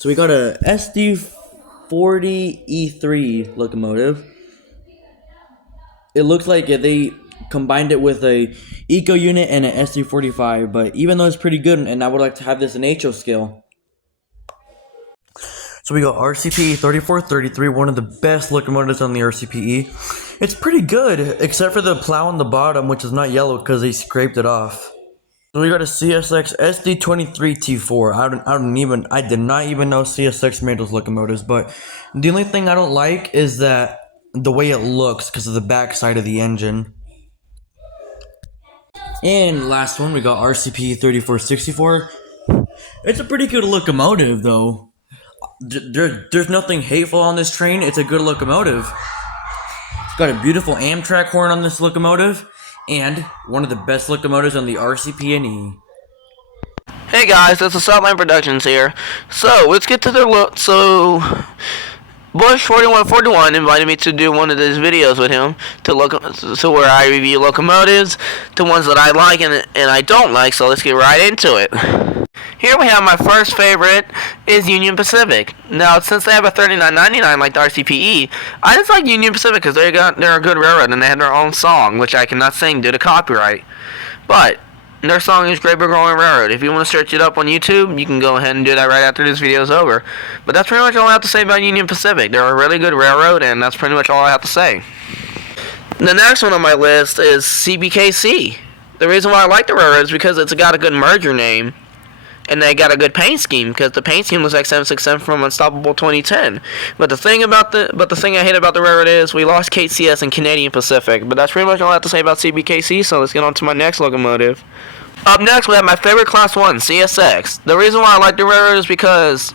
So we got a SD40E3 locomotive. It looks like they combined it with a eco unit and an SD45, but even though it's pretty good, and I would like to have this in HO scale. So we got RCPE 3433, one of the best locomotives on the RCPE. It's pretty good, except for the plow on the bottom, which is not yellow because they scraped it off. So we got a CSX SD23T4. I did not even know CSX made those locomotives, but the only thing I don't like is that the way it looks because of the back side of the engine. And last one, we got RCP 3464. It's a pretty good locomotive, though. There's nothing hateful on this train. It's a good locomotive. It's got a beautiful Amtrak horn on this locomotive, and one of the best locomotives on the RCP&E. Hey guys, this is Southline Productions here. So let's get to the look. So Bush 4141 invited me to do one of these videos with him to where I review locomotives, to ones that I like and I don't like. So let's get right into it. Here we have my first favorite is Union Pacific. Now, since they have a $39.99 like the RCPE, I just like Union Pacific because they're a good railroad and they have their own song, which I cannot sing due to copyright. But their song is Great Big Rolling Railroad. If you want to search it up on YouTube, you can go ahead and do that right after this video is over. But that's pretty much all I have to say about Union Pacific. They're a really good railroad, and that's pretty much all I have to say. The next one on my list is CBKC. The reason why I like the railroad is because it's got a good merger name. And they got a good paint scheme because the paint scheme was like 767 from Unstoppable 2010. But the thing I hate about the railroad is we lost KCS and Canadian Pacific. But that's pretty much all I have to say about CBKC. So let's get on to my next locomotive. Up next, we have my favorite Class 1, CSX. The reason why I like the railroad is because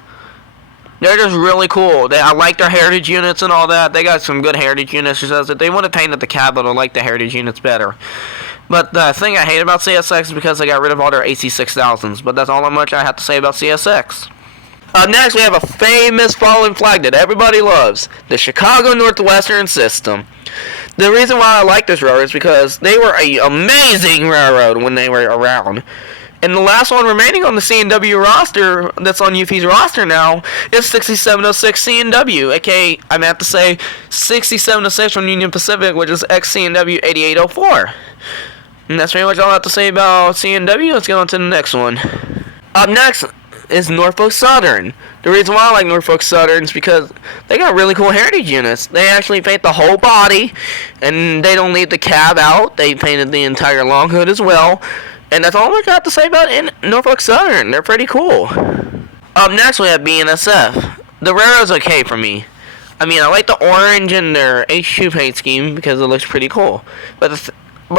they're just really cool. I like their heritage units and all that. They got some good heritage units. It says that they want to paint at the Capitol, like the heritage units better. But the thing I hate about CSX is because they got rid of all their AC6000s. But that's all much I have to say about CSX. Up next, we have a famous fallen flag that everybody loves, the Chicago Northwestern System. The reason why I like this railroad is because they were an amazing railroad when they were around. And the last one remaining on the C&W roster, that's on UP's roster now, is 6706 C&W, aka, I meant to say 6706 from Union Pacific, which is ex-C&W 8804. And that's pretty much all I have to say about C&W. Let's get on to the next one. Up next is Norfolk Southern. The reason why I like Norfolk Southern is because they got really cool heritage units. They actually paint the whole body, and they don't leave the cab out. They painted the entire long hood as well. And that's all I got to say about Norfolk Southern. They're pretty cool. Up next, we have BNSF. The railroad's okay for me. I mean, I like the orange and their H2 paint scheme because it looks pretty cool. But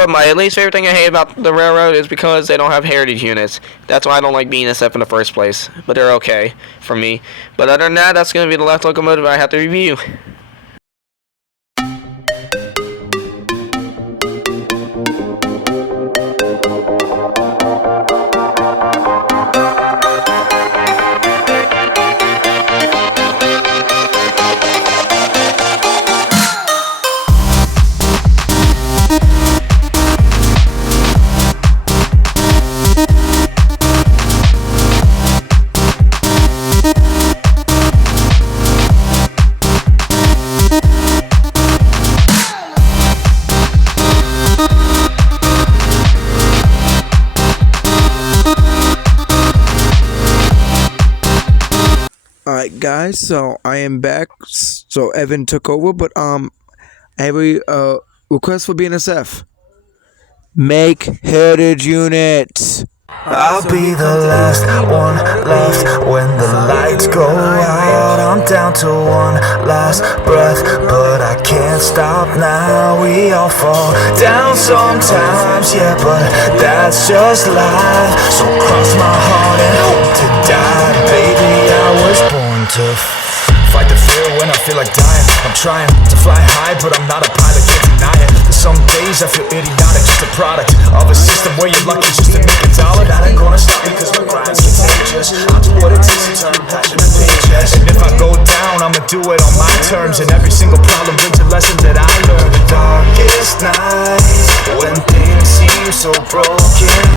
my least favorite thing I hate about the railroad is because they don't have heritage units. That's why I don't like BNSF in the first place. But they're okay for me. But other than that, that's going to be the last locomotive I have to review. Alright guys, so I am back. So Evan took over, but I have a request for BNSF. Make heritage units. I'll be the last one left when the lights go out. I'm down to one last breath, but I can't stop now. We all fall down sometimes, yeah, but that's just life. So cross my heart and hope to die. Baby, I was born to fight the fear when I feel like dying. I'm trying to fly high, but I'm not a pilot, can't deny it. Some days I feel idiotic, just a product of a system where you're lucky just to make a dollar. That ain't gonna stop me cause my grind's contagious. I'll do what it takes to turn passion to pages. And if I go down, I'ma do it on my terms. And every single problem brings a lesson that I learned. The darkest nights when things seem so broken.